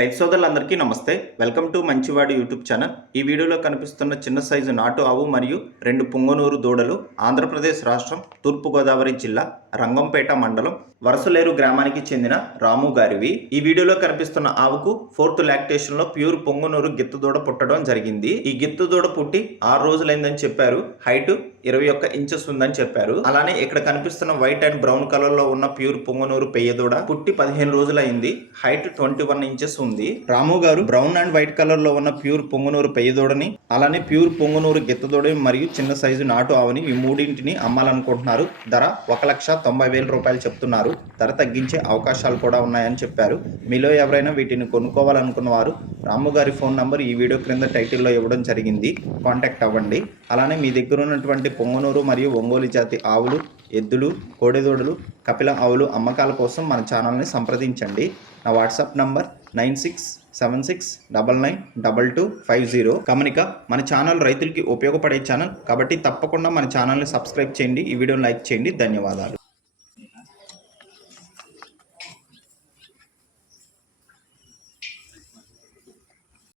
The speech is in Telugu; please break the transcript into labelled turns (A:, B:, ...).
A: రైతు సోదరులందరికీ నమస్తే. వెల్కమ్ టు మంచివాడు యూట్యూబ్ ఛానల్. ఈ వీడియోలో కనిపిస్తున్న చిన్న సైజు నాటు ఆవు మరియు రెండు పుంగనూరు దూడలు ఆంధ్రప్రదేశ్ రాష్ట్రం తూర్పుగోదావరి జిల్లా రంగంపేట మండలం వరసలేరు గ్రామానికి చెందిన రాము గారివి. ఈ వీడియోలో కనిపిస్తున్న ఆవుకు ఫోర్త్ లాక్టేషన్లో ప్యూర్ పొంగునూరు గిత్తు దూడ పుట్టడం జరిగింది. ఈ గిత్తు దూడ పుట్టి ఆరు రోజులైందని చెప్పారు. హైట్ ఇరవై ఒక్క ఇంచెస్ ఉందని చెప్పారు. అలానే ఇక్కడ కనిపిస్తున్న వైట్ అండ్ బ్రౌన్ కలర్లో ఉన్న ప్యూర్ పొంగునూరు పెయ్య దూడ పుట్టి పదిహేను రోజులైంది. హైట్ ట్వంటీ వన్ ఇంచెస్ ఉంది రాము గారు బ్రౌన్ అండ్ వైట్ కలర్లో ఉన్న ప్యూర్ పొంగునూరు పెయ్య దూడని అలానే ప్యూర్ పొంగునూరు గిత్తదూడని మరియు చిన్న సైజు నాటు ఆవుని ఈ మూడింటిని అమ్మాలనుకుంటున్నారు. ధర ఒక లక్ష తొంభై వేల రూపాయలు చెప్తున్నారు. ధర తగ్గించే అవకాశాలు కూడా ఉన్నాయని చెప్పారు. మీలో ఎవరైనా వీటిని కొనుక్కోవాలనుకున్న వారు రాము గారి ఫోన్ నంబర్ ఈ వీడియో క్రింద టైటిల్లో ఇవ్వడం జరిగింది. కాంటాక్ట్ అవ్వండి. అలానే మీ దగ్గర ఉన్నటువంటి పొంగనూరు మరియు ఒంగోలు జాతి ఆవులు ఎద్దులు కోడెదూడలు కపిల ఆవులు అమ్మకాల కోసం మన ఛానల్ని సంప్రదించండి. నా WhatsApp number nine six seven six double nine double two five zero. గమనిక మన ఛానల్ రైతులకి ఉపయోగపడే ఛానల్. కాబట్టి తప్పకుండా మన ఛానల్ని సబ్స్క్రైబ్ చేయండి. ఈ వీడియోని లైక్ చేయండి. ధన్యవాదాలు.